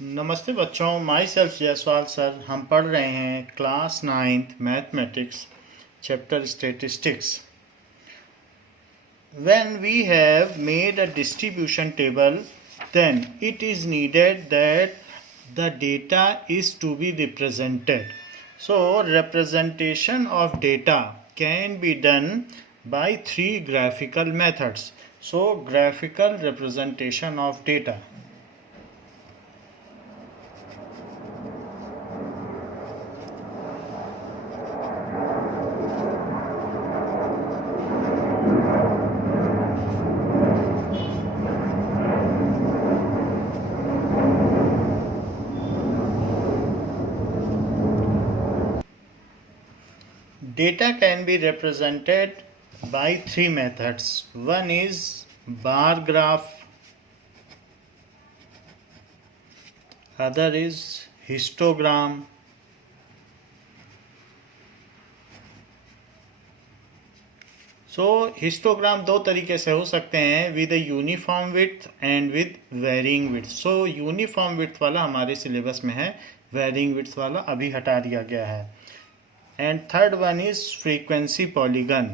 नमस्ते बच्चों, my self Jaiswal sir. हम पढ़ रहे हैं class 9th mathematics chapter statistics. When we have made a distribution table, then it is needed that the data is to be represented. So representation of data can be done by three graphical methods. So graphical representation of data. Data can be represented by three methods. One is bar graph, other is histogram, histogram दो तरीके से हो सकते हैं, with uniform width and with varying width. Uniform width वाला हमारे syllabus में है, वेरिंग विड्थ वाला अभी हटा दिया गया है। And third one is frequency polygon.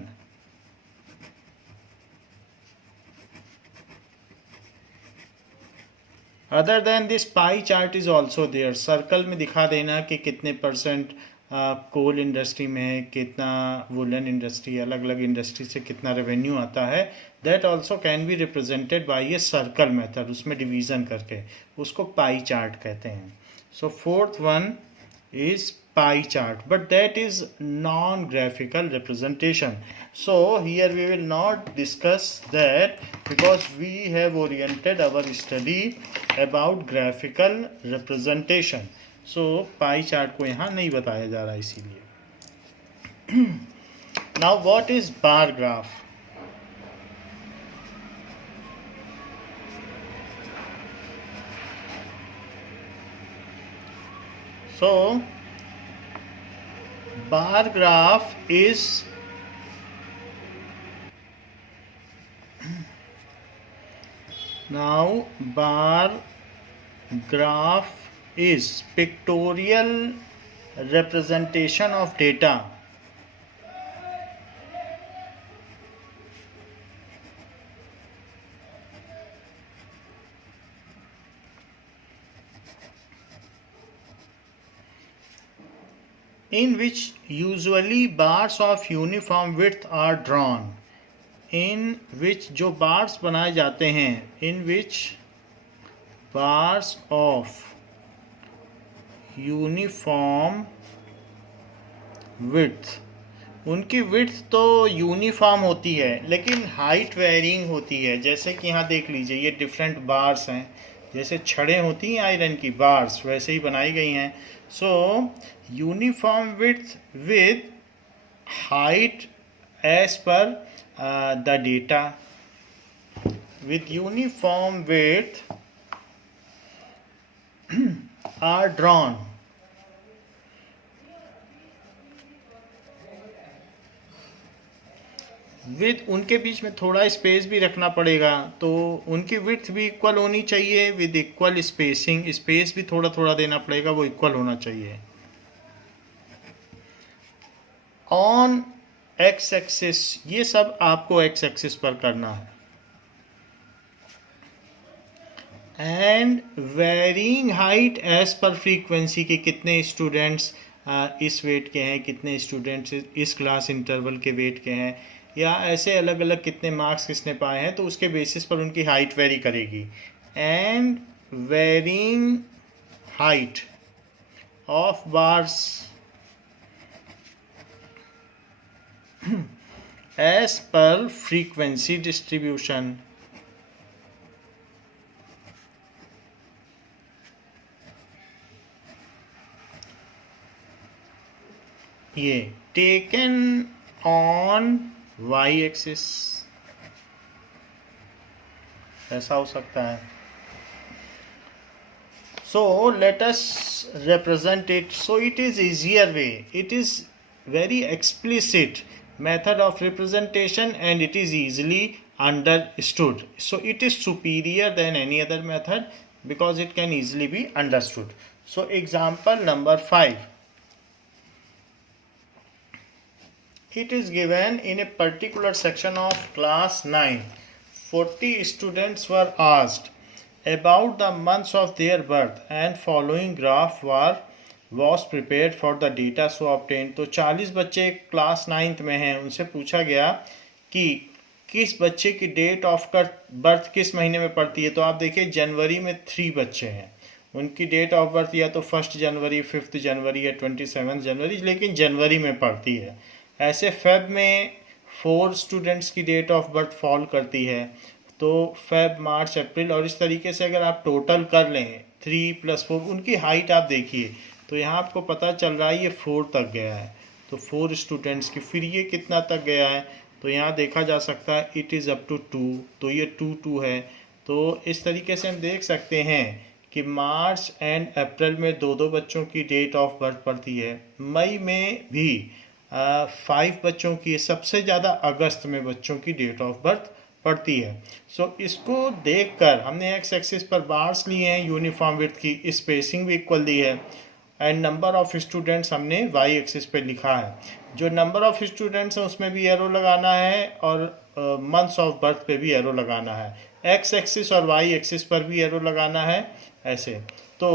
Other than this pie chart is also there. Circle में दिखा देना कि कितने परसेंट कोल इंडस्ट्री में है, कितना वुलन इंडस्ट्री, अलग अलग इंडस्ट्री से कितना रेवेन्यू आता है। That also can be represented by a circle method, उसमें डिवीजन करके, उसको पाई चार्ट कहते हैं। So fourth one is pie chart, but that is non-graphical representation. So here we will not discuss that because we have oriented our study about graphical representation. So pie chart को यहाँ नहीं बताया जा रहा इसीलिए। Now what is bar graph? So bar graph is pictorial representation of data in which usually bars of uniform width are drawn. In which जो bars बनाए जाते हैं, in which bars of uniform width, उनकी width तो uniform होती है लेकिन height varying होती है। जैसे कि यहाँ देख लीजिए, ये डिफरेंट बार्स हैं, जैसे छड़ें होती हैं आयरन की, बार्स वैसे ही बनाई गई हैं। So uniform width with height as per the data, with uniform width are drawn. With उनके बीच में थोड़ा स्पेस भी रखना पड़ेगा, तो उनकी विड्थ भी इक्वल होनी चाहिए विद इक्वल स्पेसिंग। स्पेस भी थोड़ा थोड़ा देना पड़ेगा, वो इक्वल होना चाहिए। ऑन एक्स एक्सिस, ये सब आपको एक्स एक्सिस पर करना है। And varying height as per frequency के, कितने स्टूडेंट्स इस वेट के हैं, कितने स्टूडेंट्स इस क्लास इंटरवल के वेट के हैं, या ऐसे अलग अलग कितने मार्क्स किसने पाए हैं, तो उसके बेसिस पर उनकी हाइट वेरी करेगी। And varying height of bars as per frequency distribution. ये टेकन ऑन वाई एक्सिस, ऐसा हो सकता है। So let us represent it. So it is easier way, it is very explicit method of representation and it is easily understood. So it is superior than any other method. because it can easily be understood. So example number 5. It is given in a particular section of class 9. 40 students were asked about the months of their birth and following graph was prepared for the data so obtained. तो 40 बच्चे class 9th में हैं, उनसे पूछा गया कि किस बच्चे की डेट ऑफ बर्थ किस महीने में पड़ती है. तो आप देखिए जनवरी में 3 बच्चे हैं, उनकी डेट ऑफ बर्थ या तो 1 जनवरी, 5 जनवरी या 27 जनवरी, लेकिन जनवरी में पड़ती है. ऐसे फेब में 4 स्टूडेंट्स की डेट ऑफ बर्थ फॉल करती है, तो फेब, मार्च, अप्रैल, और इस तरीके से अगर आप टोटल कर लें 3 + 4, उनकी हाइट आप देखिए तो यहाँ आपको पता चल रहा है ये 4 तक गया है. तो 4 स्टूडेंट्स की, फिर ये कितना तक गया है, तो यहाँ देखा जा सकता है इट इज़ अप टू 2, तो ये 2 है. तो इस तरीके से हम देख सकते हैं कि मार्च एंड अप्रैल में 2 बच्चों की डेट ऑफ बर्थ पड़ती है. मई में भी 5 बच्चों की, सबसे ज़्यादा अगस्त में बच्चों की डेट ऑफ बर्थ पड़ती है. सो इसको देखकर हमने एक्स एक्सिस पर बार्स लिए हैं यूनिफॉर्म विड्थ की, स्पेसिंग भी इक्वल दी है, एंड नंबर ऑफ स्टूडेंट्स हमने वाई एक्सिस पे लिखा है. जो नंबर ऑफ स्टूडेंट्स हैं उसमें भी एरो लगाना है और मंथ्स ऑफ बर्थ पे भी एरो लगाना है. एक्स एक्सिस और वाई एक्सिस पर भी एरो लगाना है ऐसे. तो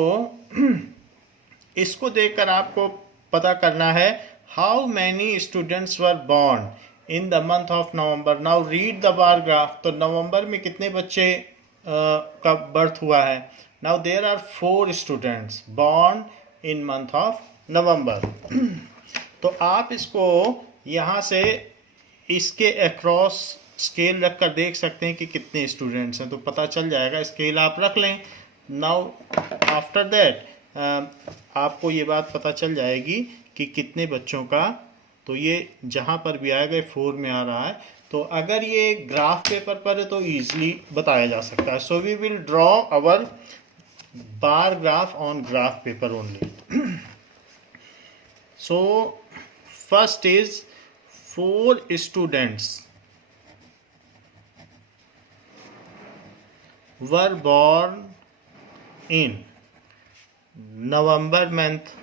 इसको देखकर आपको पता करना है how many students were born in the month of November. Now read the bar graph. तो नवंबर में कितने बच्चे का बर्थ हुआ है. Now there are 4 students born in month of November. तो आप इसको यहाँ से इसके अक्रॉस स्केल रख कर देख सकते हैं कि कितने स्टूडेंट्स हैं, तो पता चल जाएगा. स्केल आप रख लें. नाउ आफ्टर दैट आपको ये बात पता चल जाएगी कि कितने बच्चों का. तो ये जहाँ पर भी आएगा 4 में आ रहा है. तो अगर ये ग्राफ पेपर पर है तो ईजिली बताया जा सकता है. So we will draw our bar graph on graph paper only. So first is 4 students were born in November month.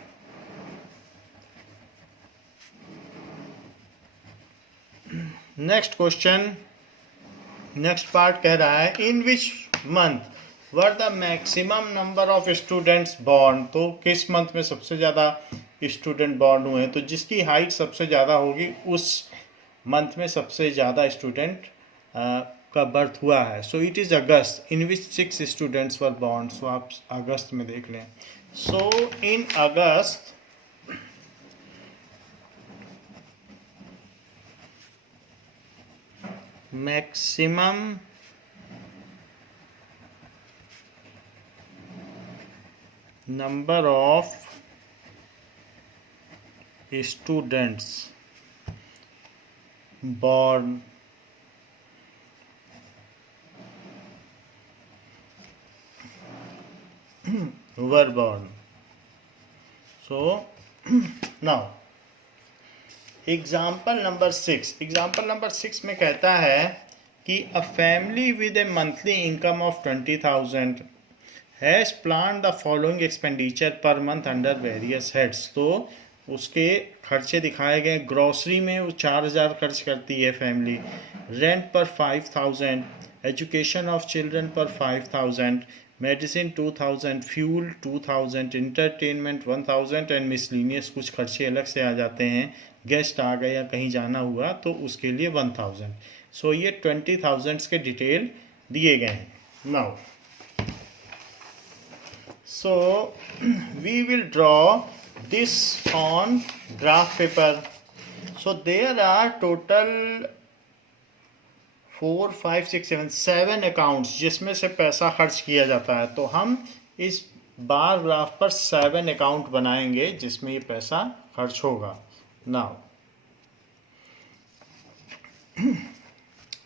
Next question, next part कह रहा है in which month were the maximum number of students born. तो किस month में सबसे ज़्यादा student born हुए हैं. तो जिसकी हाइट सबसे ज़्यादा होगी उस मंथ में सबसे ज़्यादा स्टूडेंट का बर्थ हुआ है. So it is August in which 6 students were born. So आप अगस्त में देख लें. So in August maximum number of students born were born. So now example number 6. Example number 6 में कहता है कि a family with a monthly income of 20,000 has plan the following expenditure per month under various heads. तो उसके खर्चे दिखाए गए. Grocery में वो 4,000 खर्च करती है फैमिली, रेंट पर 5,000, एजुकेशन ऑफ चिल्ड्रन पर 5,000, medicine 2,000, fuel 2,000, entertainment 1,000 and miscellaneous कुछ खर्चे अलग से आ जाते हैं. गेस्ट आ गए या कहीं जाना हुआ तो उसके लिए 1,000. सो ये 20,000 के डिटेल दिए गए हैं. Now so we will draw this on graph paper. So there are total 4, 5, 6, 7 accounts जिसमें से पैसा खर्च किया जाता है. तो हम इस बार ग्राफ पर 7 अकाउंट बनाएंगे जिसमें ये पैसा खर्च होगा. नाउ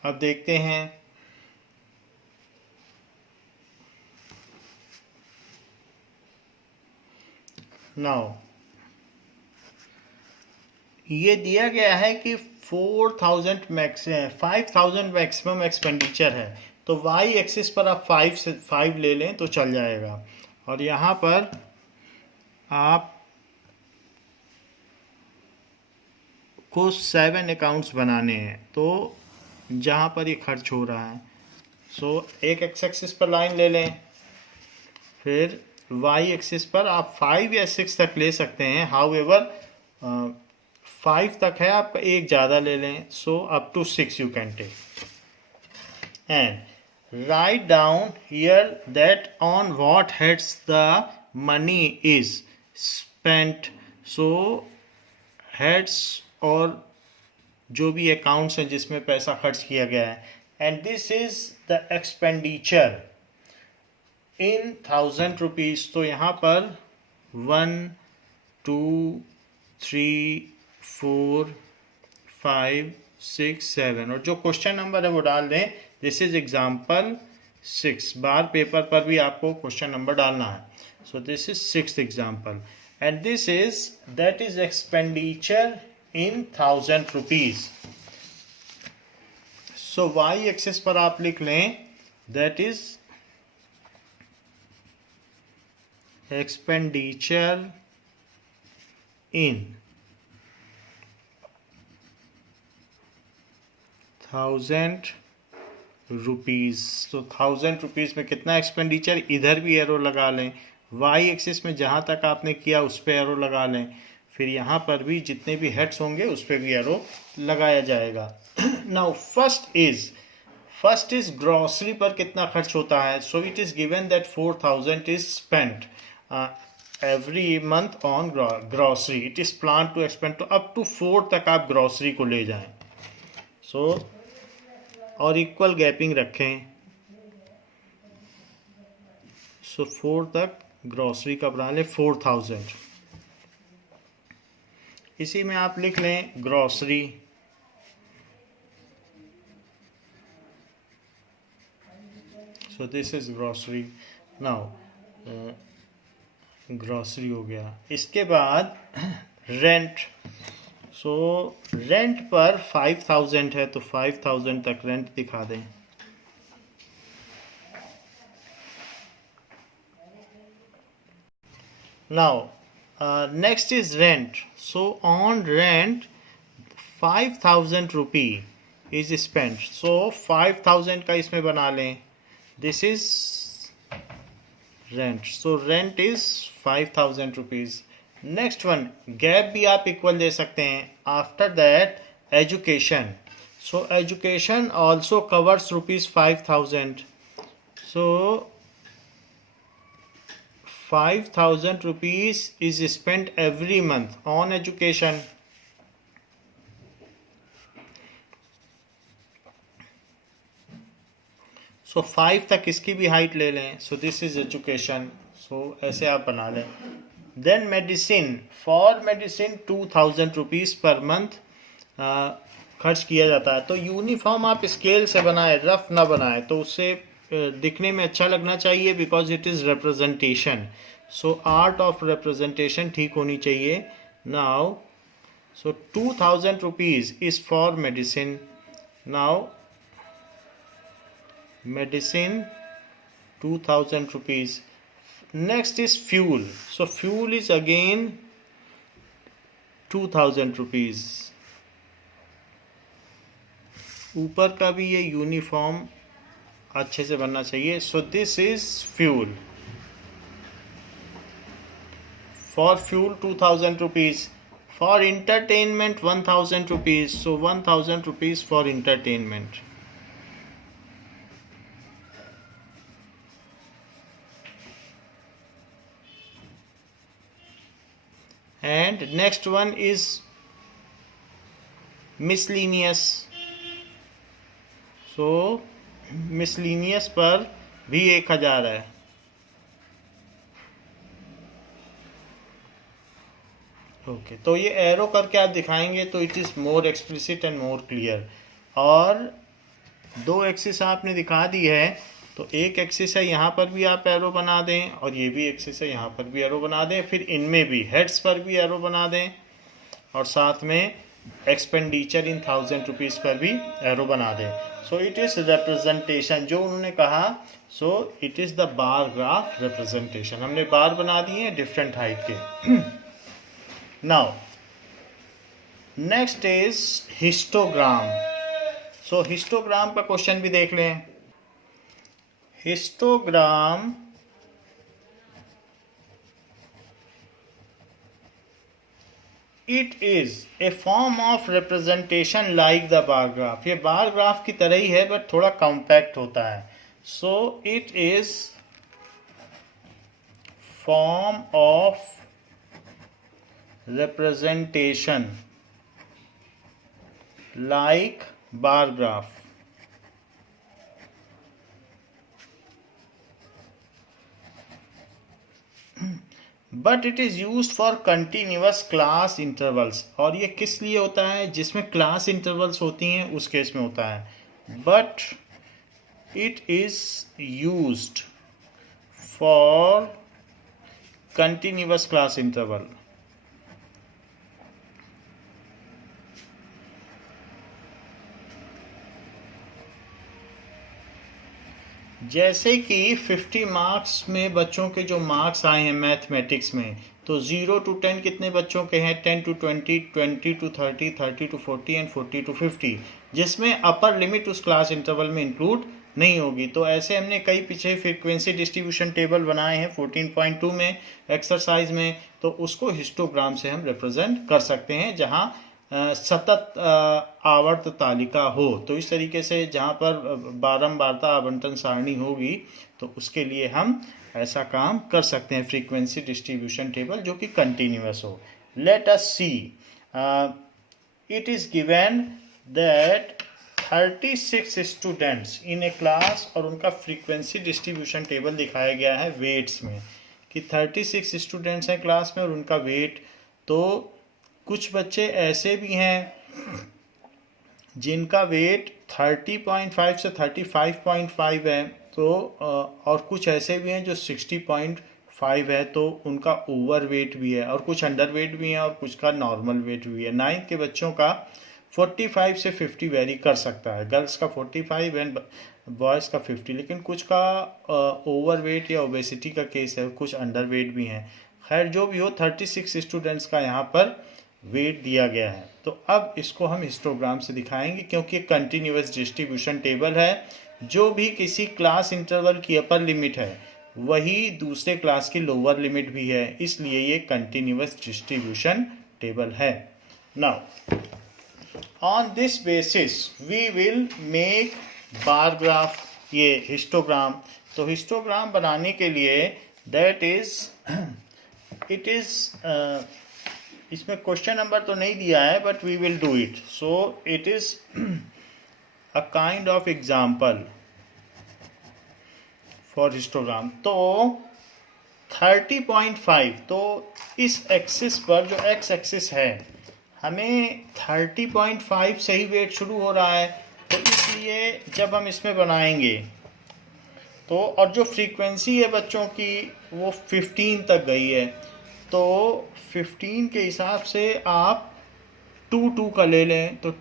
अब देखते हैं. नाउ ये दिया गया है कि 5,000 मैक्सिमम एक्सपेंडिचर है. तो वाई एक्सिस पर आप 5 ले लें तो चल जाएगा। और यहाँ पर आप को 7 अकाउंट्स बनाने हैं, तो जहाँ पर ये खर्च हो रहा है, सो एक एक्स एक्सिस पर लाइन ले लें, फिर वाई एक्सिस पर आप 5 या 6 तक ले सकते हैं। हाउ एवर 5 तक है आपका, एक ज़्यादा ले लें, so up to 6 you can take. And write down here that on what heads the money is spent. So heads और जो भी अकाउंट्स हैं जिसमें पैसा खर्च किया गया है, and this is the expenditure in 1000 rupees. तो यहाँ पर 1 2 3 4 5 6 7 और जो क्वेश्चन नंबर है वो डाल दें। This is example 6। Bar paper पर भी आपको क्वेश्चन नंबर डालना है। So this is 6th example and this is that is expenditure in 1000 rupees. So Y axis पर आप लिख लें that is expenditure in 1000 rupees. तो 1000 रुपीज़ में कितना एक्सपेंडिचर, इधर भी एरो लगा लें। वाई एक्सिस में जहाँ तक आपने किया उस पर एरो लगा लें, फिर यहाँ पर भी जितने भी हेड्स होंगे उस पर भी एरो लगाया जाएगा। नाउ फर्स्ट इज ग्रॉसरी पर कितना खर्च होता है। So it is given that 4000 is spent every month on grocery. It is planned to expend to up to 4 तक आप ग्रॉसरी को ले जाएं। सो और इक्वल गैपिंग रखें। सो 4 तक ग्रॉसरी का बना लें 4000। इसी में आप लिख लें grocery. So this is grocery. Now grocery हो गया। इसके बाद रेंट। सो रेंट पर 5000 है तो 5000 तक रेंट दिखा दें। Now next is rent. So on rent 5000 rupee is spent. So 5000 का इसमें बना लें। This is rent. So rent is 5000 rupees. Next one gap भी आप इक्वल दे सकते हैं। After that education. So education also covers ₹5000। So 5000 rupees is spent every month on education. So 5 तक इसकी भी हाइट ले लें। So this is education. So ऐसे आप बना लें। Then medicine. For medicine 2000 rupees per month खर्च किया जाता है। तो यूनिफॉर्म आप स्केल से बनाएं, रफ ना बनाएं, तो उससे दिखने में अच्छा लगना चाहिए, because it is representation. So art of representation ठीक होनी चाहिए। Now so 2000 rupees is for medicine. Now medicine 2000 rupees. Next is fuel. So fuel is again 2000 rupees. ऊपर का भी ये यूनिफॉर्म अच्छे से बनना चाहिए। सो this is fuel. For fuel 2000 rupees. For entertainment 1000 rupees. So 1000 rupees for entertainment. And next one is miscellaneous. So miscellaneous पर भी 1000 है। ओके, तो ये एरो करके आप दिखाएंगे तो it is more explicit and more clear. और 2 एक्सिस आपने दिखा दी है, तो एक एक्सिस है यहाँ पर भी आप एरो बना दें, और ये भी एक्सिस है यहाँ पर भी एरो बना दें। फिर इनमें भी हेड्स पर भी एरो बना दें, और साथ में एक्सपेंडिचर इन 1000 रुपीज़ पर भी एरो बना दें. सो इट इज़ रिप्रेजेंटेशन जो उन्होंने कहा. सो it is the bar graph representation. हमने बार बना दिए हैं डिफरेंट हाइट के. Now next is histogram. So histogram का क्वेश्चन भी देख लें. Histogram it is a form of representation like the bar graph. ये बार ग्राफ की तरह ही है बट थोड़ा कॉम्पैक्ट होता है. So it is form of representation like bar graph. But it is use for continuous class intervals. और ये किस लिए होता है? जिसमें क्लास इंटरवल्स होती हैं उस केस में होता है. But it is used for continuous class interval. जैसे कि 50 मार्क्स में बच्चों के जो मार्क्स आए हैं मैथमेटिक्स में, तो 0 to 10 कितने बच्चों के हैं? 10 to 20, 20 to 30, 30 to 40 and 40 to 50, जिसमें अपर लिमिट उस क्लास इंटरवल में इंक्लूड नहीं होगी. तो ऐसे हमने कई पीछे फ्रीक्वेंसी डिस्ट्रीब्यूशन टेबल बनाए हैं 14.2 में एक्सरसाइज में. तो उसको हिस्टोग्राम से हम रिप्रेजेंट कर सकते हैं जहां सतत आवर्त तालिका हो. तो इस तरीके से जहाँ पर बारंबारता आवंटन सारणी होगी तो उसके लिए हम ऐसा काम कर सकते हैं. फ्रीक्वेंसी डिस्ट्रीब्यूशन टेबल जो कि कंटिन्यूस हो. Let us see. It is given that 36 students in a class, और उनका फ्रीक्वेंसी डिस्ट्रीब्यूशन टेबल दिखाया गया है वेट्स में कि 36 स्टूडेंट्स हैं क्लास में और उनका वेट. तो कुछ बच्चे ऐसे भी हैं जिनका वेट 30.5 से 35.5 है. तो और कुछ ऐसे भी हैं जो 60.5 है. तो उनका ओवर वेट भी है और कुछ अंडर वेट भी है और कुछ का नॉर्मल वेट भी है. 9th के बच्चों का 45 से 50 वेरी कर सकता है. गर्ल्स का 45 एंड बॉयज़ का 50. लेकिन कुछ का ओवर वेट या ओबेसिटी का केस है, कुछ अंडर वेट भी हैं. खैर जो भी हो, 36 स्टूडेंट्स का यहाँ पर वेट दिया गया है. तो अब इसको हम हिस्टोग्राम से दिखाएंगे क्योंकि ये कंटिन्यूस डिस्ट्रीब्यूशन टेबल है. जो भी किसी क्लास इंटरवल की अपर लिमिट है वही दूसरे क्लास की लोअर लिमिट भी है, इसलिए ये कंटिन्यूस डिस्ट्रीब्यूशन टेबल है. Now on this basis we will make bar graph, ये हिस्टोग्राम. तो हिस्टोग्राम बनाने के लिए दैट इज इट इज इसमें क्वेश्चन नंबर तो नहीं दिया है but we will do it. So it is a kind of example for histogram. तो 30.5, तो इस एक्सिस पर जो एक्स एक्सिस है हमें 30.5 से ही वेट शुरू हो रहा है. तो इसलिए जब हम इसमें बनाएंगे तो, और जो फ्रीक्वेंसी है बच्चों की वो 15 तक गई है. तो 15 के हिसाब से आप 2 का ले लें. तो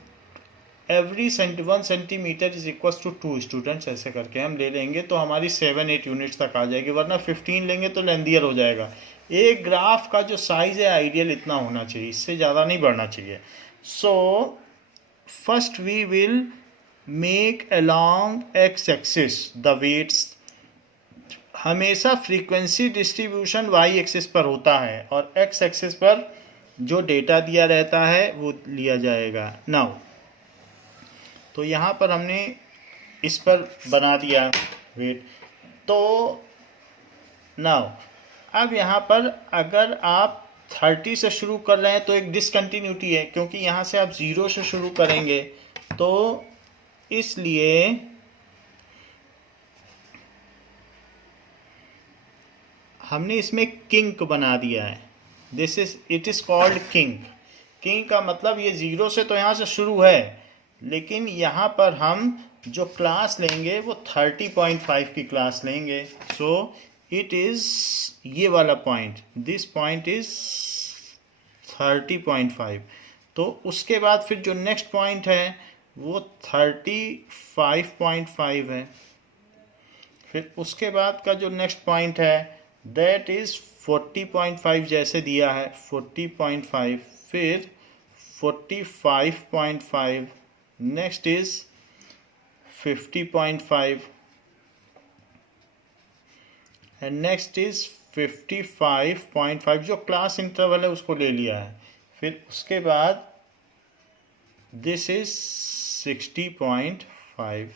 every 1 centimetre is equal to 2 students, ऐसे करके हम ले लेंगे तो हमारी 7-8 यूनिट्स तक आ जाएगी. वरना 15 लेंगे तो लेंदियर हो जाएगा. एक ग्राफ का जो साइज़ है आइडियल इतना होना चाहिए, इससे ज़्यादा नहीं बढ़ना चाहिए. So first we will make along X axis the weights. हमेशा फ्रीक्वेंसी डिस्ट्रीब्यूशन वाई एक्सिस पर होता है और एक्स एक्सिस पर जो डेटा दिया रहता है वो लिया जाएगा. नाउ तो यहाँ पर हमने इस पर बना दिया वेट. तो नाउ अब यहाँ पर अगर आप 30 से शुरू कर रहे हैं तो एक डिसकंटिन्यूटी है क्योंकि यहाँ से आप 0 से शुरू करेंगे. तो इसलिए हमने इसमें किंक बना दिया है. It is called kink. Kink का मतलब ये 0 से तो यहाँ से शुरू है, लेकिन यहाँ पर हम जो क्लास लेंगे वो 30.5 की क्लास लेंगे. सो इट इज़ ये वाला पॉइंट, दिस पॉइंट इज 30.5. तो उसके बाद फिर जो नेक्स्ट पॉइंट है वो 35.5 है। फिर उसके बाद का जो नेक्स्ट पॉइंट है दैट इज़ 40.5 जैसे दिया है 40.5, फिर 45.5, next is 50.5 and next is 55.5। जो क्लास इंटरवल है उसको ले लिया है। फिर उसके बाद दिस इज 60.5।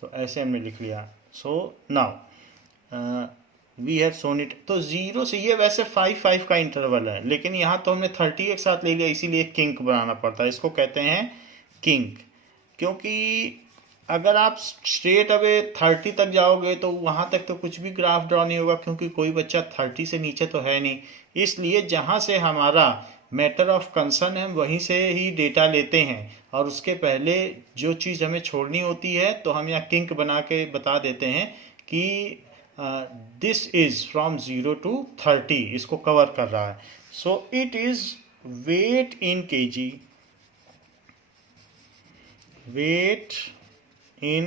तो ऐसे हमने लिख लिया। So now we have shown it. तो 0 से ये वैसे 5 का इंटरवल है, लेकिन यहाँ तो हमने 30 एक साथ ले लिया, इसीलिए किंक बनाना पड़ता है। इसको कहते हैं किंक, क्योंकि अगर आप स्ट्रेट अवे 30 तक जाओगे तो वहाँ तक तो कुछ भी ग्राफ ड्रॉ नहीं होगा, क्योंकि कोई बच्चा 30 से नीचे तो है नहीं। इसलिए जहाँ से हमारा मैटर ऑफ कंसर्न है वहीं से ही डेटा लेते हैं, और उसके पहले जो चीज़ हमें छोड़नी होती है तो हम यहाँ किंक बना के बता देते हैं कि दिस इज फ्रॉम 0 to 30, इसको कवर कर रहा है। So it is weight in KG, weight in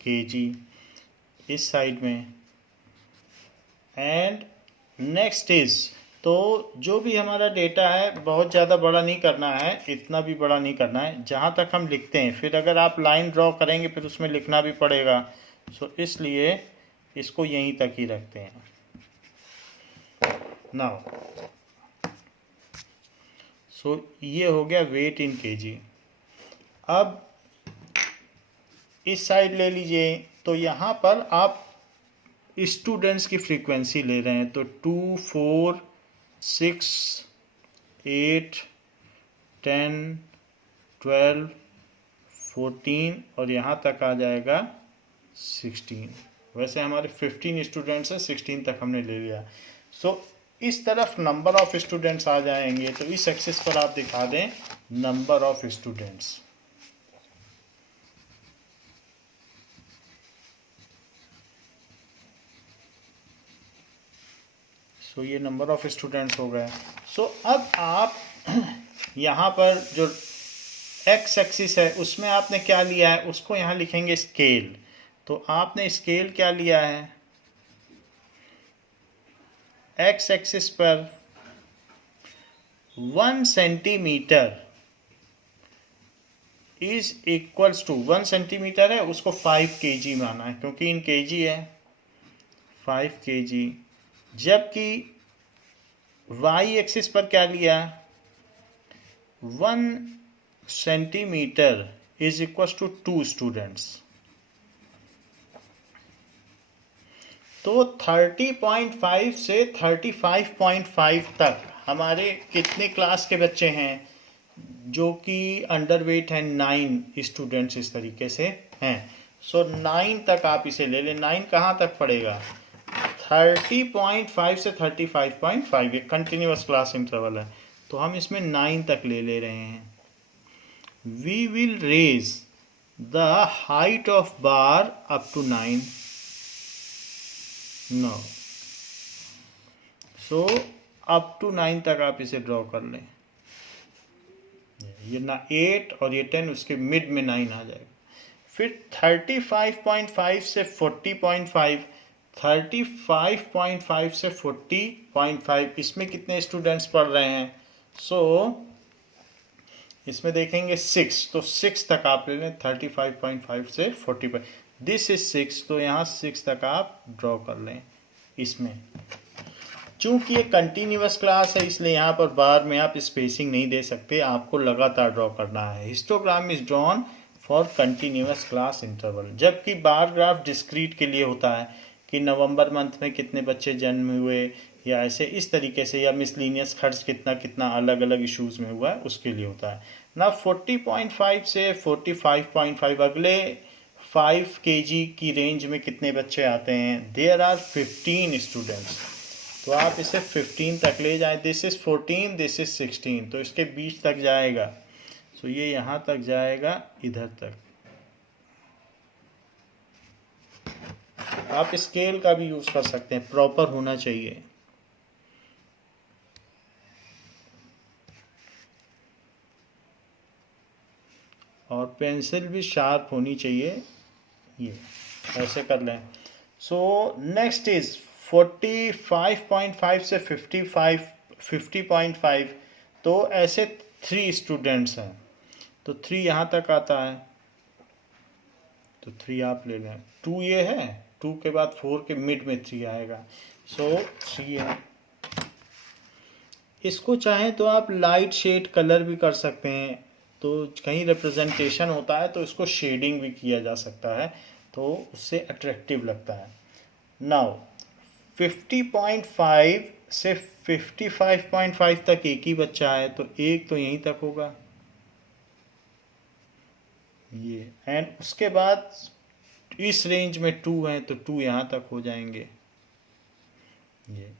KG इस साइड में। एंड नेक्स्ट इज, तो जो भी हमारा डेटा है बहुत ज़्यादा बड़ा नहीं करना है, इतना भी बड़ा नहीं करना है, जहाँ तक हम लिखते हैं। फिर अगर आप लाइन ड्रॉ करेंगे फिर उसमें लिखना भी पड़ेगा, सो इसलिए इसको यहीं तक ही रखते हैं। नाउ सो ये हो गया वेट इन केजी। अब इस साइड ले लीजिए, तो यहाँ पर आप स्टूडेंट्स की फ्रीक्वेंसी ले रहे हैं, तो 2, 4, 6, 8, 10, 12, 14 और यहाँ तक आ जाएगा 16। वैसे हमारे 15 स्टूडेंट्स हैं, 16 तक हमने ले लिया। सो इस तरफ नंबर ऑफ स्टूडेंट्स आ जाएंगे, तो इस एक्सिस पर आप दिखा दें नंबर ऑफ स्टूडेंट्स। सो ये नंबर ऑफ स्टूडेंट्स हो गए। सो अब आप यहाँ पर जो एक्स एक्सिस है उसमें आपने क्या लिया है, उसको यहाँ लिखेंगे स्केल। तो आपने स्केल क्या लिया है, एक्स एक्सिस पर 1 centimetre is equals to 1 centimetre है, उसको 5 kg माना है, क्योंकि इन kg है 5 kg। जबकि वाई एक्सिस पर क्या लिया, 1 centimetre is equals to 2 students. तो 30.5 से 35.5 तक हमारे कितने क्लास के बच्चे हैं, जो कि अंडर वेट हैं 9 स्टूडेंट्स इस तरीके से हैं। सो 9 तक आप इसे ले लें। 9 कहाँ तक पड़ेगा, 30.5 से 35.5, एक कंटिन्यूस क्लास इंटरवल है, तो हम इसमें 9 तक ले रहे हैं। We will raise the height of bar up to 9। No, so up to 9 तक आप इसे ड्रॉ कर लें। ये ना 8 और ये 10, उसके मिड में 9 आ जाएगा। फिर 35.5 से 40.5, 35.5 से 40.5, इसमें कितने स्टूडेंट्स पढ़ रहे हैं, सो इसमें देखेंगे 6, तो 6 तक आप ले लें। 35.5 से 40, दिस इज 6, तो यहाँ 6 तक आप ड्रॉ कर लें इसमें। चूंकि ये कंटिन्यूस क्लास है इसलिए यहाँ पर बार में आप स्पेसिंग नहीं दे सकते, आपको लगातार ड्रॉ करना है। Histogram is drawn for continuous class interval, जबकि बार ग्राफ डिस्क्रीट के लिए होता है कि नवंबर मंथ में कितने बच्चे जन्म हुए, या ऐसे इस तरीके से, या मिसलिनियस खर्च कितना कितना अलग अलग इश्यूज में हुआ है उसके लिए होता है ना। 40.5 से 45.5, अगले 5 kg की रेंज में कितने बच्चे आते हैं, देयर आर 15 स्टूडेंट्स, तो आप इसे 15 तक ले जाएं। दिस इज 14, दिस इज 16, तो इसके बीच तक जाएगा। सो ये यहाँ तक जाएगा, इधर तक। आप स्केल का भी यूज कर सकते हैं, प्रॉपर होना चाहिए। और पेंसिल भी शार्प होनी चाहिए, ये ऐसे कर लें। सो नेक्स्ट इज 45.5 से 50.5, तो ऐसे 3 स्टूडेंट्स हैं, तो 3 यहाँ तक आता है, तो 3 आप ले लें। 2 ये है, 2 के बाद 4 के मिड में 3 आएगा, सो 3 है। इसको चाहें तो आप लाइट शेड कलर भी कर सकते हैं, तो कहीं रिप्रेजेंटेशन होता है तो इसको शेडिंग भी किया जा सकता है, तो उससे अट्रैक्टिव लगता है। नाउ 50.5 से 55.5 तक एक ही बच्चा है, तो एक तो यहीं तक होगा ये, एंड उसके बाद इस रेंज में 2 हैं, तो 2 यहाँ तक हो जाएंगे ये।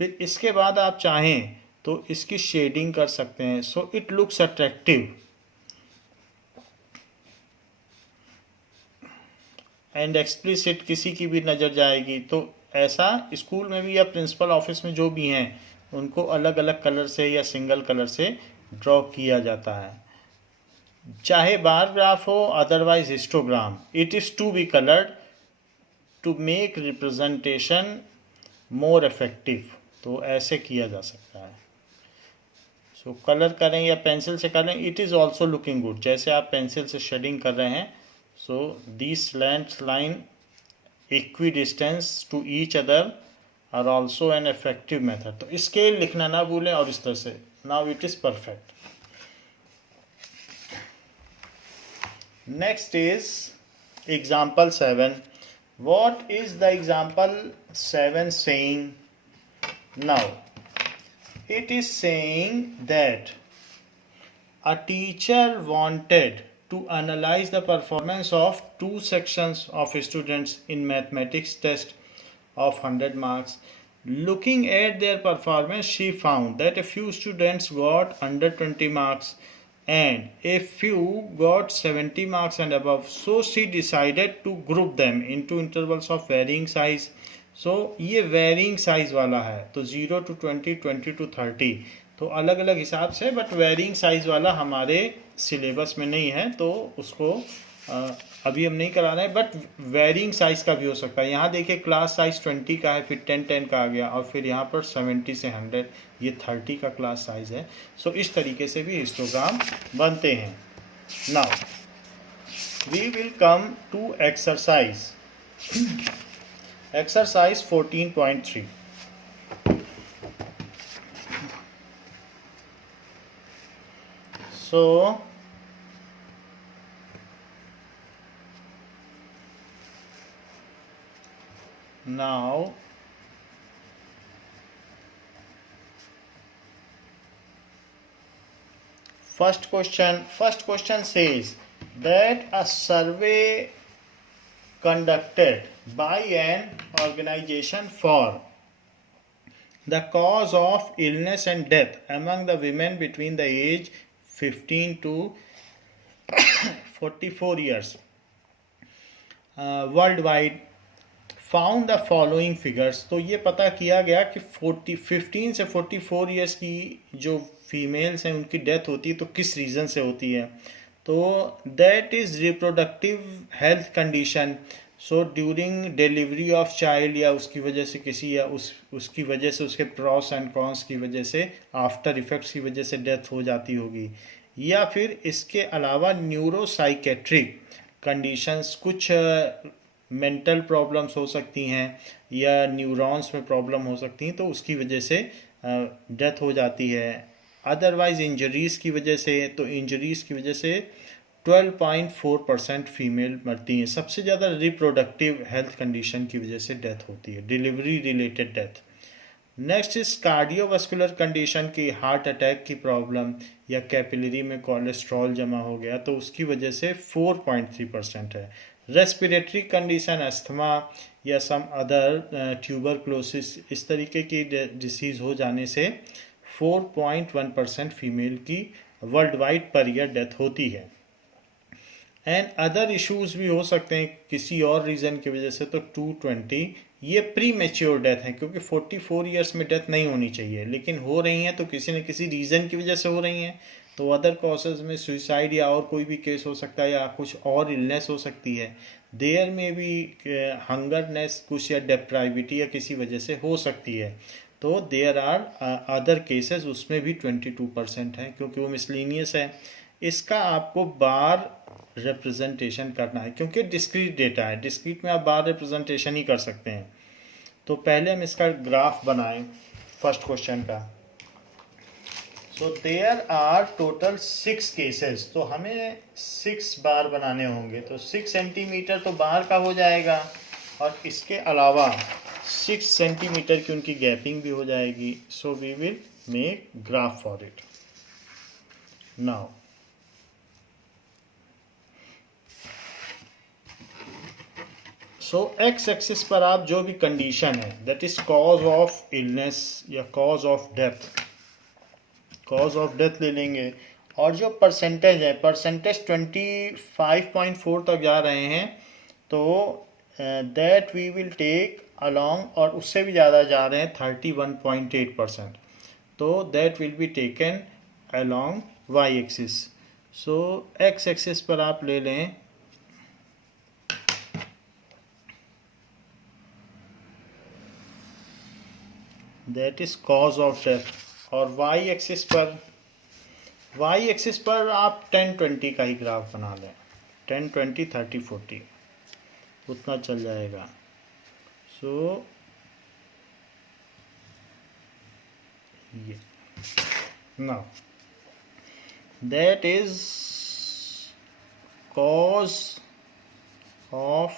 फिर इसके बाद आप चाहें तो इसकी शेडिंग कर सकते हैं, so it looks attractive and explicit, किसी की भी नज़र जाएगी। तो ऐसा स्कूल में भी या प्रिंसिपल ऑफिस में जो भी हैं उनको अलग अलग कलर से या सिंगल कलर से ड्रॉ किया जाता है, चाहे बार ग्राफ हो otherwise histogram. It is to be coloured to make representation more effective, तो ऐसे किया जा सकता है। सो कलर करें या पेंसिल से करें, it is also looking good. जैसे आप पेंसिल से शेडिंग कर रहे हैं, so this slant line equidistance to each other are also an effective method. तो स्केल लिखना ना भूलें, और इस तरह से now it is perfect. Next is example 7. What is the example 7 saying? Now, it is saying that a teacher wanted to analyze the performance of 2 sections of students in mathematics test of 100 marks. Looking at their performance, she found that a few students got under 20 marks and a few got 70 marks and above. So she decided to group them into intervals of varying size. So ये varying size वाला है, तो 0 to 20, 20 to 30, तो अलग अलग हिसाब से, but varying size वाला हमारे सिलेबस में नहीं है, तो उसको अभी हम नहीं करा रहे हैं, बट वेरिंग साइज का भी हो सकता है। यहाँ देखिए क्लास साइज 20 का है, फिर 10 का आ गया, और फिर यहाँ पर 70 से 100, ये 30 का क्लास साइज है। सो इस तरीके से भी हिस्टोग्राम बनते हैं। Now we will come to exercise 14.3. So now first question says that a survey conducted by an organization for the cause of illness and death among the women between the age 15 to 44 years worldwide found the following figures. तो ये पता किया गया कि 15 से 44 years की जो females हैं उनकी डेथ होती है, तो किस रीज़न से होती है, तो that is reproductive health condition. So during delivery of child, या उसकी वजह से किसी, या उसकी वजह से, उसके प्रॉस एंड कॉन्स की वजह से, आफ्टर इफेक्ट्स की वजह से डेथ हो जाती होगी, या फिर इसके अलावा न्यूरोसाइकेट्रिक कंडीशंस, कुछ मेंटल प्रॉब्लम्स हो सकती हैं, या न्यूरॉन्स में प्रॉब्लम हो सकती हैं, तो उसकी वजह से डेथ हो जाती है। अदरवाइज इंजरीज़ की वजह से, तो इंजरीज़ की वजह से 12.4% फीमेल मरती हैं। सबसे ज़्यादा रिप्रोडक्टिव हेल्थ कंडीशन की वजह से डेथ होती है, delivery related death. Next is cardiovascular condition की, हार्ट अटैक की प्रॉब्लम, या कैपिलरी में कोलेस्ट्रॉल जमा हो गया, तो उसकी वजह से 4.3% है। रेस्पिरेटरी कंडीशन, अस्थमा या सम अदर ट्यूबरक्लोसिस, इस तरीके की डिसीज़ हो जाने से 4.1% फीमेल की world wide per year death होती है। एंड अदर इश्यूज भी हो सकते हैं किसी और रीज़न की वजह से, तो 220 ये प्री मेच्योर डेथ है, क्योंकि 44 ईयर्स में डेथ नहीं होनी चाहिए, लेकिन हो रही हैं तो किसी न किसी रीज़न की वजह से हो रही हैं। तो अदर कॉजेज में सुसाइड या और कोई भी केस हो सकता है, या कुछ और इलनेस हो सकती है। देयर में भी हंगरनेस कुछ या डेप्राइविटी या किसी वजह से हो सकती है। तो देयर आर अदर केसेस, उसमें भी 22% है क्योंकि वो मिसलिनियस है। इसका आपको बार रिप्रेजेंटेशन करना है क्योंकि डिस्क्रीट डेटा है, डिस्क्रीट में आप बार रिप्रेजेंटेशन ही कर सकते हैं। तो पहले हम इसका ग्राफ बनाएं फर्स्ट क्वेश्चन का। So there are total 6 cases, तो हमें 6 बार बनाने होंगे। तो 6 सेंटीमीटर तो बार का हो जाएगा, और इसके अलावा 6 सेंटीमीटर की उनकी गैपिंग भी हो जाएगी। So we will make graph for it now. So X axis पर आप जो भी कंडीशन है, that is cause of illness या cause of death, cause of death ले लेंगे। और जो परसेंटेज है, परसेंटेज 25.4 तक जा रहे हैं, तो that we will take along, और उससे भी ज़्यादा जा रहे हैं 31.8%, तो that will be taken along Y axis. So X axis पर आप ले लें that is cause of death, और वाई एक्सिस पर आप 10-20 का ही ग्राफ बना लें, 10-20 30-40 उतना चल जाएगा। सो ये now that is cause of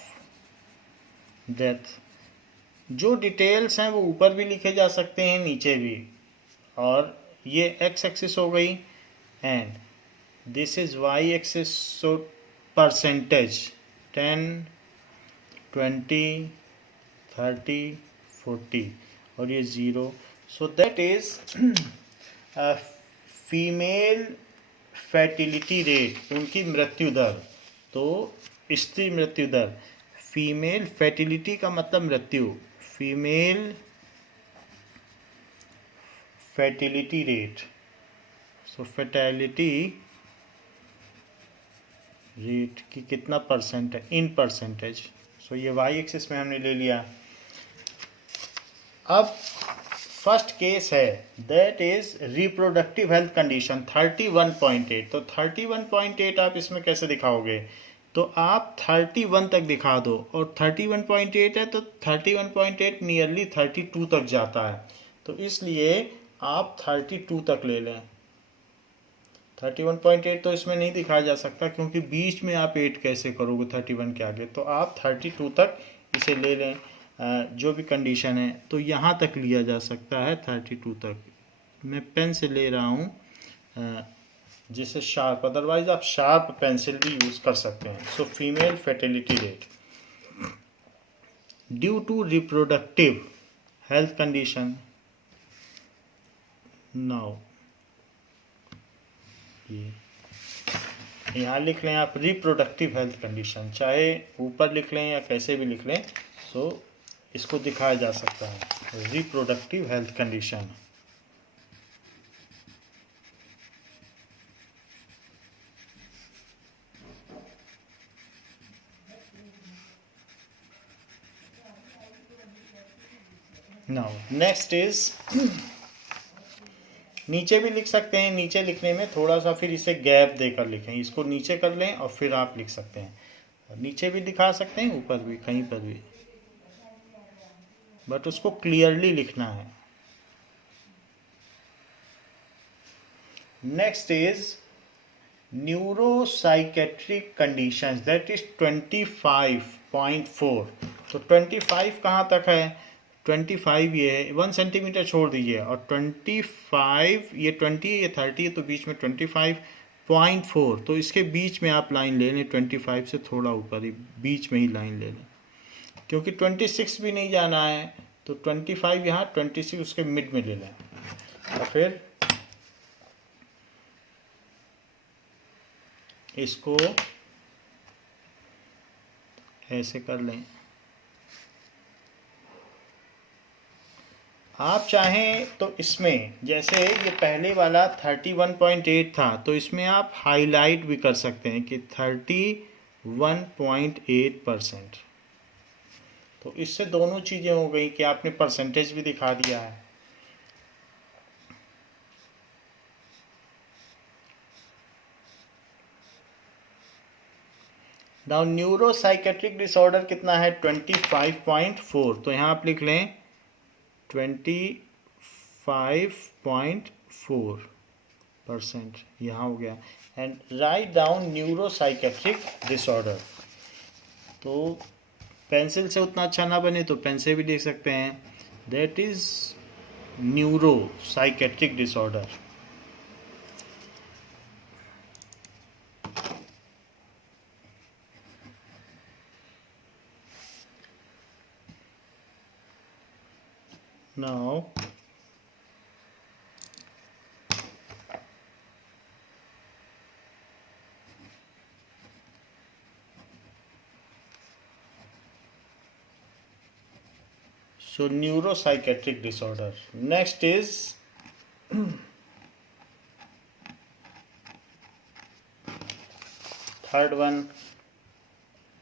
death. जो डिटेल्स हैं वो ऊपर भी लिखे जा सकते हैं, नीचे भी। और ये एक्स एक्सिस हो गई, and this is Y axis. So percentage 10, 20, 30, 40, और ये 0। So that is female fertility rate, उनकी मृत्यु दर। तो स्त्री मृत्यु दर, फीमेल फर्टिलिटी का मतलब मृत्यु, फीमेल फर्टिलिटी रेट। सो फर्टिलिटी रेट की कितना परसेंट है इन परसेंटेज। सो ये वाई एक्सिस में हमने ले लिया। अब फर्स्ट केस है, that is reproductive health condition 31.8। तो 31.8 आप इसमें कैसे दिखाओगे, तो आप 31 तक दिखा दो, और 31.8 है तो 31.8 नियरली 32 तक जाता है, तो इसलिए आप 32 तक ले लें। 31.8 तो इसमें नहीं दिखाया जा सकता क्योंकि बीच में आप 8 कैसे करोगे 31 के आगे, तो आप 32 तक इसे ले लें। जो भी कंडीशन है तो यहाँ तक लिया जा सकता है 32 तक। मैं पेन से ले रहा हूँ जिससे शार्प, अदरवाइज आप शार्प पेंसिल भी यूज़ कर सकते हैं। So female fertility rate due to reproductive health condition. Now ये यहाँ लिख लें आप रिप्रोडक्टिव हेल्थ कंडीशन, चाहे ऊपर लिख लें या कैसे भी लिख लें। सो इसको दिखाया जा सकता है reproductive health condition. Now next is, नीचे भी लिख सकते हैं, नीचे लिखने में थोड़ा सा फिर इसे गैप देकर लिखें, इसको नीचे कर लें और फिर आप लिख सकते हैं। नीचे भी दिखा सकते हैं, ऊपर भी, कहीं पर भी, बट उसको क्लियरली लिखना है। Next is neuropsychiatric conditions, that is 25.4। तो 25 कहाँ तक है, 25 ये है, 1 सेंटीमीटर छोड़ दीजिए, और 25 ये 20 ये 30 है, तो बीच में 25.4, तो इसके बीच में आप लाइन ले लें, 25 से थोड़ा ऊपर ही बीच में ही लाइन ले लें, क्योंकि 26 भी नहीं जाना है, तो 25 यहाँ, 26 उसके मिड में ले लें। और फिर इसको ऐसे कर लें, आप चाहें तो इसमें जैसे ये पहले वाला 31.8 था तो इसमें आप हाईलाइट भी कर सकते हैं कि 31.8%। तो इससे दोनों चीज़ें हो गई कि आपने परसेंटेज भी दिखा दिया है। नाउ न्यूरोसाइकेट्रिक डिसऑर्डर कितना है 25.4। तो यहाँ आप लिख लें 25.4%, यहाँ हो गया। And write down neuropsychiatric disorder. तो पेंसिल से उतना अच्छा ना बने तो पेन से भी लिख सकते हैं, that is neuropsychiatric disorder. Now so neuropsychiatric disorder. Next is third one,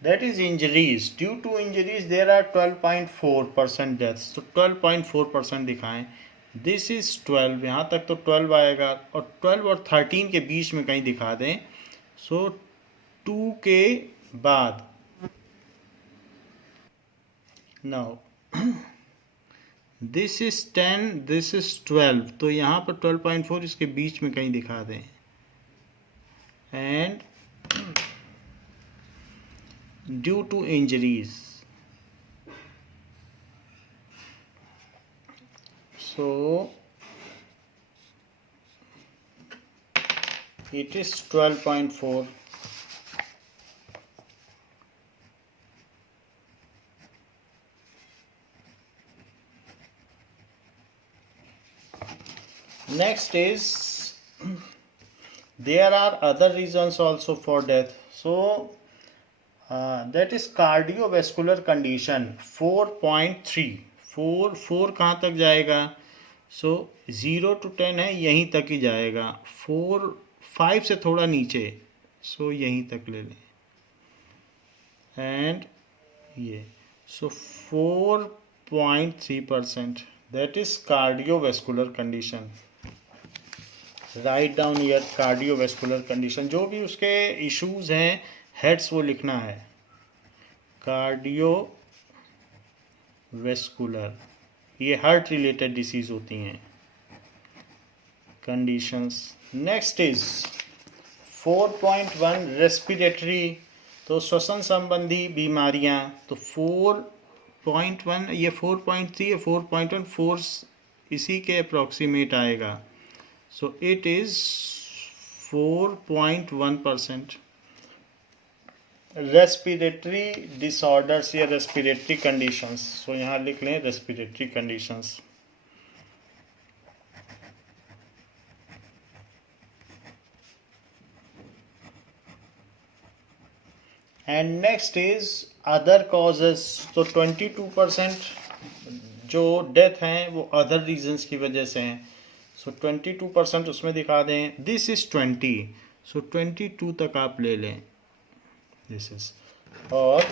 that is injuries. Due to injuries there are 12.4% deaths. तो 12.4% दिखाएं। दिस इज 12, यहाँ तक तो 12 आएगा, और 12 और 13 के बीच में कहीं दिखा दें। सो 2 के बाद now this is 10, this is 12, तो यहाँ पर 12.4 इसके बीच में कहीं दिखा दें। And due to injuries, so it is 12.4. Next is there are other reasons also for death. So that is cardiovascular condition 4.3. 4 कहाँ तक जाएगा? सो 0 to 10 है, यहीं तक ही जाएगा। 5 से थोड़ा नीचे, सो यहीं तक ले लें। एंड ये सो 4.3%, that is cardiovascular condition. Write down year cardiovascular condition. जो भी उसके इश्यूज हैं हेड्स वो लिखना है, कार्डियोवैस्कुलर, ये हार्ट रिलेटेड डिसीज होती हैं कंडीशंस। नेक्स्ट इज 4.1 रेस्पिरेटरी, तो श्वसन संबंधी बीमारियां। तो 4.1, ये 4.3 है, 4.1 4 इसी के अप्रॉक्सीमेट आएगा। सो इट इज 4.1%। रेस्पिरेटरी डिसऑर्डर्स या रेस्पिरेटरी कंडीशंस, सो यहाँ लिख लें respiratory conditions. And next is other causes. तो 22% जो डेथ हैं वो अदर रीजंस की वजह से हैं। सो 22% उसमें दिखा दें। दिस इज 20, सो 22 तक आप ले लें, दिस इज। और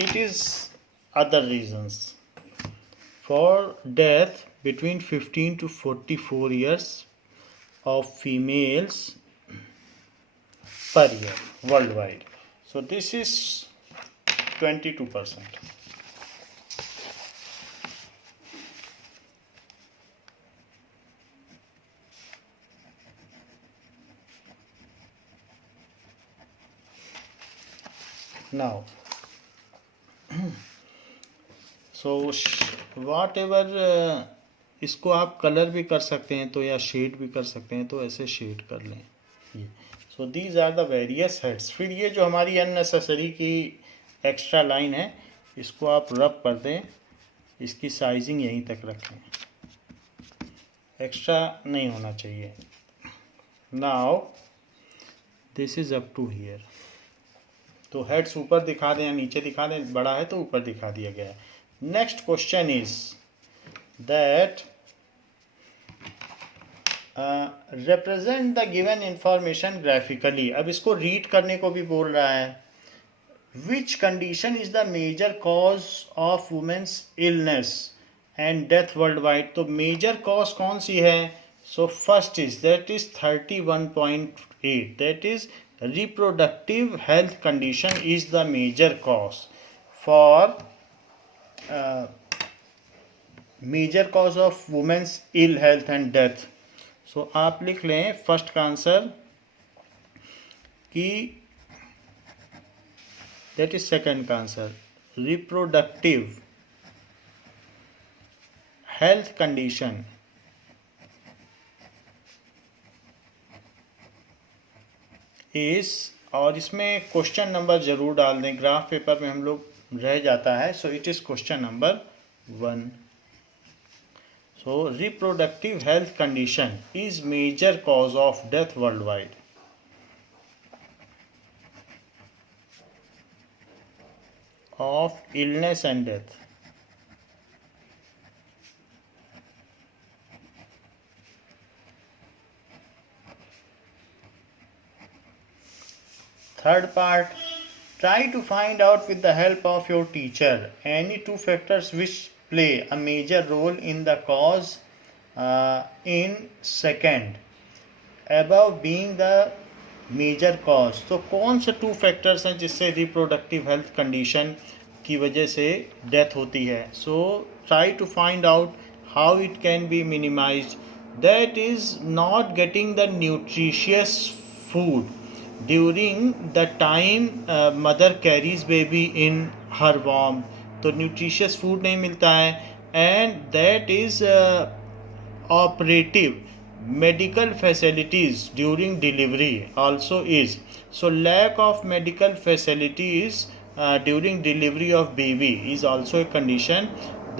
it is other reasons for death between 15 to 44 years of females per year worldwide. So this is 22%. Now so whatever इसको आप कलर भी कर सकते हैं तो, या शेड भी कर सकते हैं तो, ऐसे शेड कर लें ये। So these are the various heads. फिर ये जो हमारी अननेसेसरी की एक्स्ट्रा लाइन है इसको आप रब कर दें, इसकी साइजिंग यहीं तक रखें, एक्स्ट्रा नहीं होना चाहिए। Now this is up to here. तो हेड्स ऊपर दिखा दें या नीचे दिखा दें, बड़ा है तो ऊपर दिखा दिया गया है। Next question is that represent the given information graphically. अब इसको रीड करने को भी बोल रहा है. Which condition is the major cause of women's illness and death worldwide? तो major cause कौन सी है? So first is, that is 31.8, that is reproductive health condition is the major cause for major cause of women's ill health and death. So आप लिख लें first का answer कि that is second का answer, reproductive health condition is, और इसमें question number जरूर डाल दें, ग्राफ पेपर में हम लोग रह जाता है. So it is question number 1. So reproductive health condition is major cause of death worldwide. Of illness and death. Third part, try to find out with the help of your teacher any two factors which play a major role in the cause in second above being the major cause. तो कौन से two factors हैं जिससे reproductive health condition की वजह से death होती है? So try to find out how it can be minimised. That is not getting the nutritious food during the time mother carries baby in her वॉर्म. तो nutritious food नहीं मिलता है. And that is operative medical facilities during delivery also is. So lack of medical facilities during delivery of baby is also a condition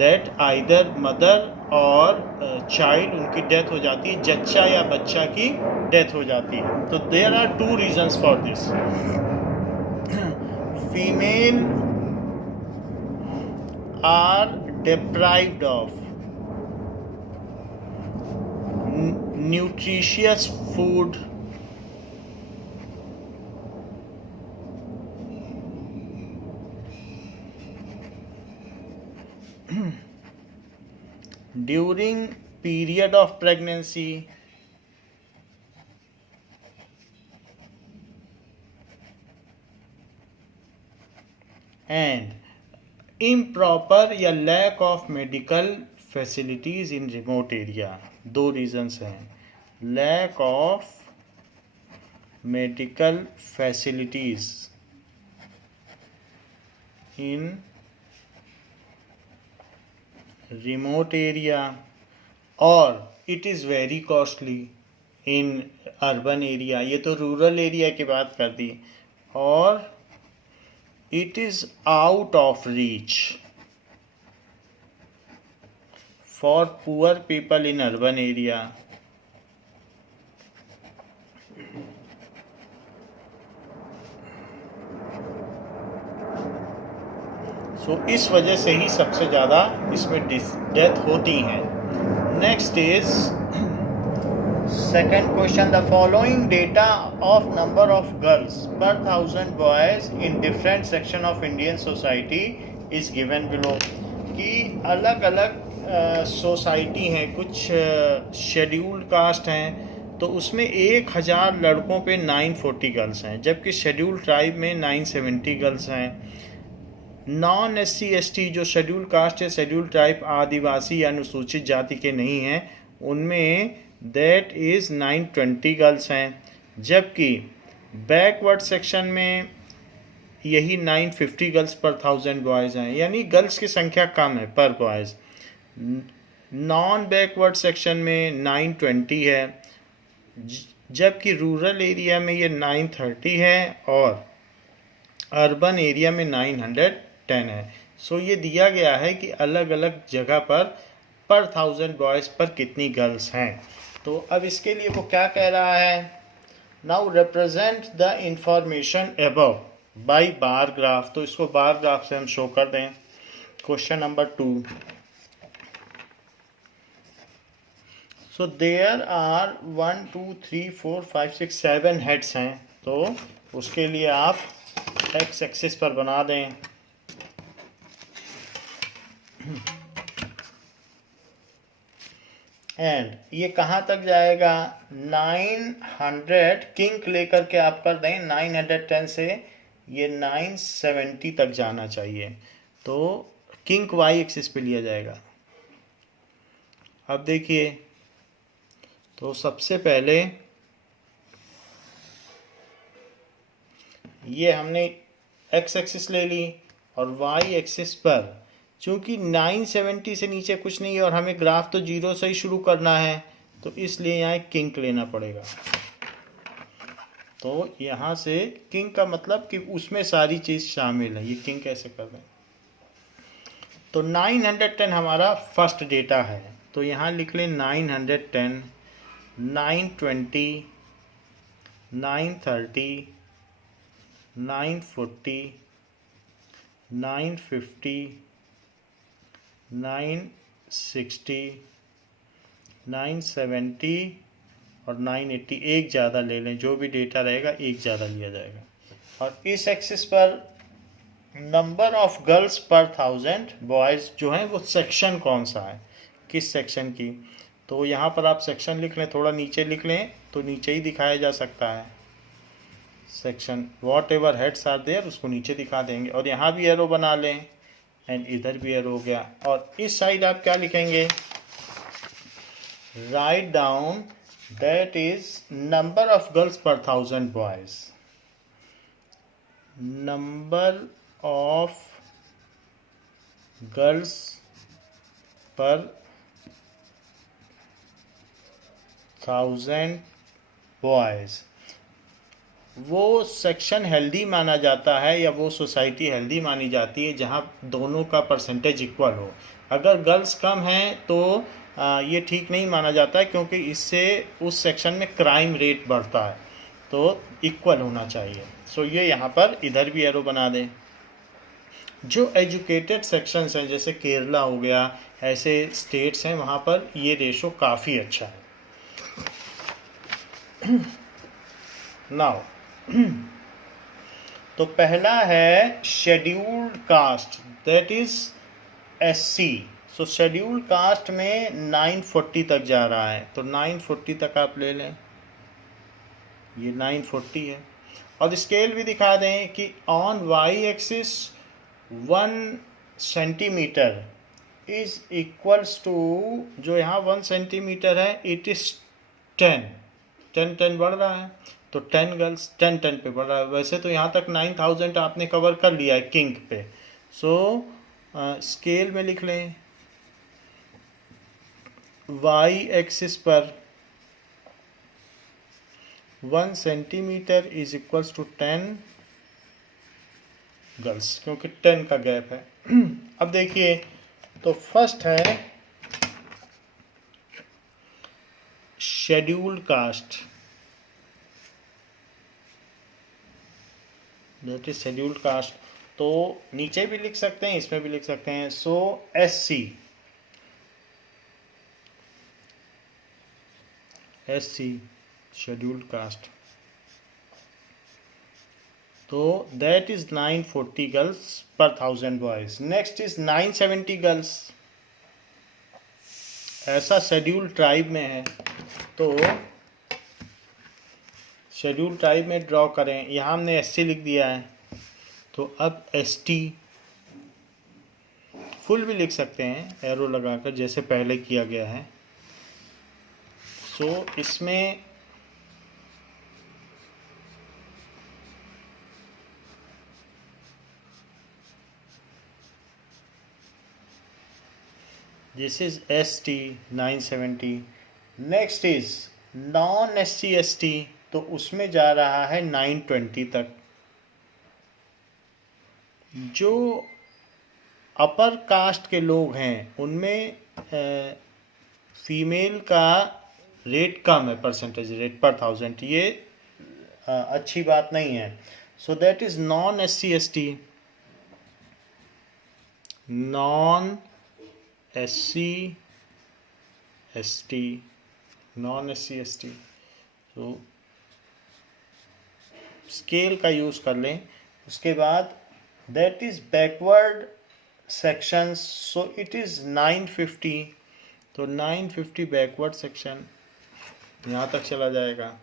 that either mother और child उनकी death हो जाती है, जच्चा या बच्चा की डेथ हो जाती है. तो there are two reasons for this. Female are deprived of nutritious food during period of pregnancy and improper या lack of medical facilities in remote area. दो रीजंस हैं. Lack of medical facilities in remote area और it is very costly in urban area. ये तो rural area की बात कर दी. और it is out of reach for poor people in urban area. So इस वजह से ही सबसे ज़्यादा इसमें डेथ होती हैं. Next is second question. The following data of number of girls पर 1000 boys in different section of Indian society is given below. कि अलग अलग सोसाइटी हैं, कुछ शेड्यूल्ड कास्ट हैं, तो उसमें 1000 लड़कों पे 940 गर्ल्स हैं, जबकि शेड्यूल्ड ट्राइब में 970 गर्ल्स हैं. नॉन SC ST जो शेड्यूल्ड कास्ट है, शेड्यूल्ड ट्राइब, आदिवासी या अनुसूचित जाति के नहीं हैं, उनमें दैट इज़ 920 गर्ल्स हैं. जबकि बैकवर्ड सेक्शन में यही 950 गर्ल्स पर 1000 बॉयज़ हैं. यानी गर्ल्स की संख्या कम है पर बॉयज़. नॉन बैकवर्ड सेक्शन में 920 है, जबकि रूरल एरिया में ये 930 है और अर्बन एरिया में 910 है. सो ये दिया गया है कि अलग अलग जगह पर 1000 बॉयज़ पर कितनी गर्ल्स हैं. तो अब इसके लिए वो क्या कह रहा है? Now represent the information above by bar graph. तो इसको बार ग्राफ से हम शो कर दें. Question number 2. So there are 1 2 3 4 5 6 7 heads हैं, तो उसके लिए आप एक्स एक्सिस पर बना दें। एंड ये कहाँ तक जाएगा, 900 किंक लेकर के आप कर दें, 910 से ये 970 तक जाना चाहिए, तो किंक वाई एक्सिस पे लिया जाएगा। अब देखिए, तो सबसे पहले ये हमने एक्स एक्सिस ले ली और वाई एक्सिस पर चूंकि 970 से नीचे कुछ नहीं है और हमें ग्राफ तो जीरो से ही शुरू करना है, तो इसलिए यहाँ एक किंक लेना पड़ेगा। तो यहाँ से किंक का मतलब कि उसमें सारी चीज़ शामिल है, ये किंक कैसे कर दें। तो 910 हमारा फर्स्ट डेटा है, तो यहाँ लिख लें 910, 920, 930, 940, 950, 960, 970 और 980। एक ज़्यादा ले लें, जो भी डेटा रहेगा एक ज़्यादा लिया जाएगा। और इस एक्सिस पर नंबर ऑफ गर्ल्स पर 1000 बॉयज़ जो हैं वो सेक्शन कौन सा है, किस सेक्शन की, तो यहाँ पर आप सेक्शन लिख लें, थोड़ा नीचे लिख लें तो नीचे ही दिखाया जा सकता है section, whatever heads are there उसको नीचे दिखा देंगे। और यहाँ भी एरो बना लें एंड इधर भी एरो हो गया। और इस साइड आप क्या लिखेंगे, write down that is number of girls पर 1000 बॉयज, नंबर ऑफ गर्ल्स पर 1000 बॉयज। वो सेक्शन हेल्दी माना जाता है या वो सोसाइटी हेल्दी मानी जाती है जहाँ दोनों का परसेंटेज इक्वल हो। अगर गर्ल्स कम हैं तो ये ठीक नहीं माना जाता है, क्योंकि इससे उस सेक्शन में क्राइम रेट बढ़ता है, तो इक्वल होना चाहिए। सो ये यहाँ पर इधर भी एरो बना दें। जो एजुकेटेड सेक्शंस हैं जैसे केरला हो गया, ऐसे स्टेट्स हैं वहाँ पर ये रेशो काफ़ी अच्छा है। नाउ तो पहला है scheduled caste, that is SC. So scheduled caste में 940 तक जा रहा है, तो 940 तक आप ले लें, ये 940 है। और स्केल भी दिखा दें कि on Y axis 1 centimetre is equals to, जो यहाँ 1 सेंटीमीटर है इट इज 10 बढ़ रहा है, तो 10 गर्ल्स 10 पे बढ़ रहा है। वैसे तो यहाँ तक 9000 आपने कवर कर लिया है किंग पे। सो स्केल में लिख लें, वाई एक्सिस पर 1 centimetre is equals to 10 girls, क्योंकि 10 का गैप है। अब देखिए, तो फर्स्ट है scheduled caste, that is scheduled caste. तो नीचे भी लिख सकते हैं, इसमें भी लिख सकते हैं। सो एससी शेड्यूल्ड कास्ट, तो दैट इज 940 गर्ल्स पर 1000 बॉयज। नेक्स्ट इज 970 गर्ल्स, ऐसा शेड्यूल्ड ट्राइब में है, तो शेड्यूल टाइप में ड्रॉ करें। यहाँ हमने एससी लिख दिया है, तो अब एसटी फुल भी लिख सकते हैं एरो लगाकर, जैसे पहले किया गया है। सो इसमें this is ST 970। Next is non SC ST, तो उसमें जा रहा है 920 तक। जो अपर कास्ट के लोग हैं उनमें फीमेल का रेट कम है, परसेंटेज रेट पर 1000, ये अच्छी बात नहीं है। सो that is non SC ST, non SC ST non SC/ST। तो स्केल का यूज़ कर लें। उसके बाद that is backward sections, so it is 950। तो 950 बैकवर्ड सेक्शन यहाँ तक चला जाएगा।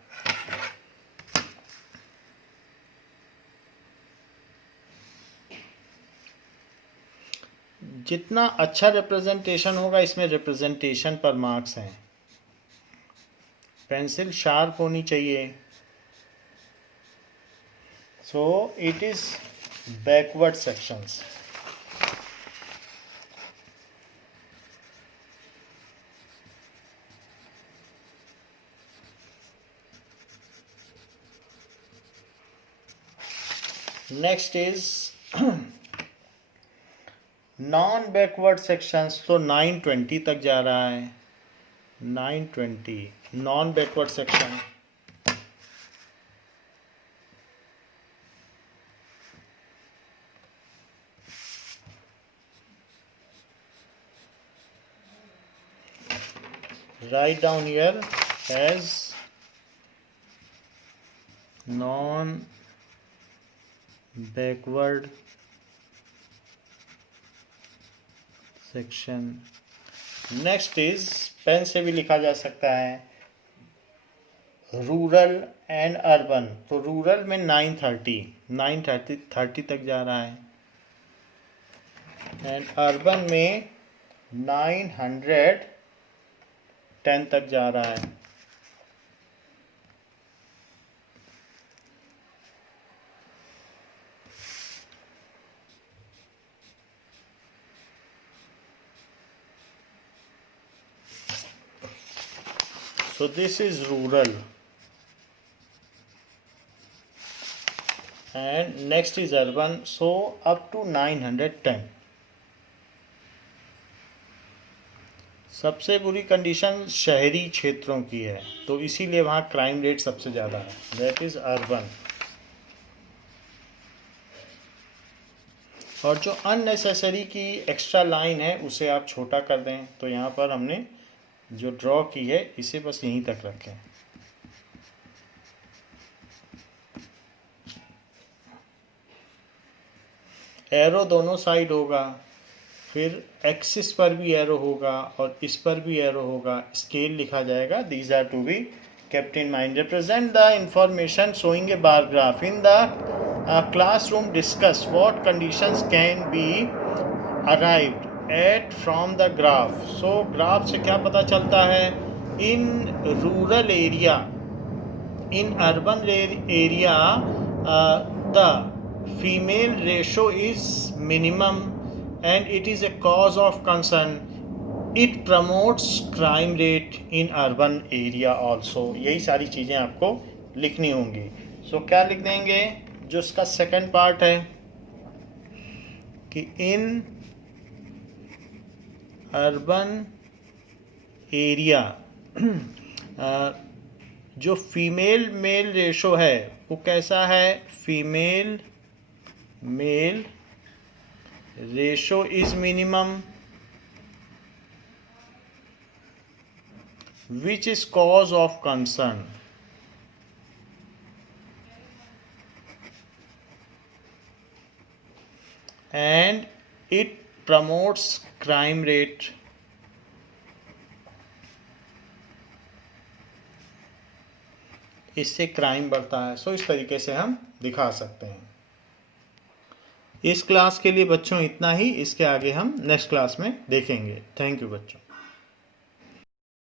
जितना अच्छा रिप्रेजेंटेशन होगा, इसमें रिप्रेजेंटेशन पर मार्क्स हैं। पेंसिल शार्प होनी चाहिए। So it is backward sections. Next is non backward sections. तो 920 तक जा रहा है। 920 non backward section. Write down here as non backward section। Next is pen से भी लिखा जा सकता है रूरल एंड अर्बन। तो रूरल में 930 तक जा रहा है एंड अर्बन में 910 तक जा रहा है। So this is rural and next is urban, so up to 910। सबसे बुरी कंडीशन शहरी क्षेत्रों की है, तो इसीलिए वहाँ क्राइम रेट सबसे ज़्यादा है, दैट इज़ अर्बन। और जो अननेसेसरी की एक्स्ट्रा लाइन है उसे आप छोटा कर दें। तो यहाँ पर हमने जो ड्रॉ की है इसे बस यहीं तक रखें। एरो दोनों साइड होगा, फिर एक्सिस पर भी एरो होगा और इस पर भी एरो होगा। स्केल लिखा जाएगा। These are to be kept in mind. Represent the information showing a bar graph in the classroom. Discuss what conditions can be arrived at from the graph. सो ग्राफ से क्या पता चलता है? In rural area, in urban area the female ratio is minimum and it is a cause of concern. It promotes crime rate in urban area also. यही सारी चीज़ें आपको लिखनी होंगी। सो क्या लिख देंगे? जो इसका सेकंड पार्ट है कि इन अर्बन एरिया जो फीमेल मेल रेशो है वो कैसा है? Female male ratio is minimum which is cause of concern. And it promotes crime rate. इससे क्राइम बढ़ता है। सो इस तरीके से हम दिखा सकते हैं। इस क्लास के लिए बच्चों इतना ही। इसके आगे हम नेक्स्ट क्लास में देखेंगे। थैंक यू बच्चों।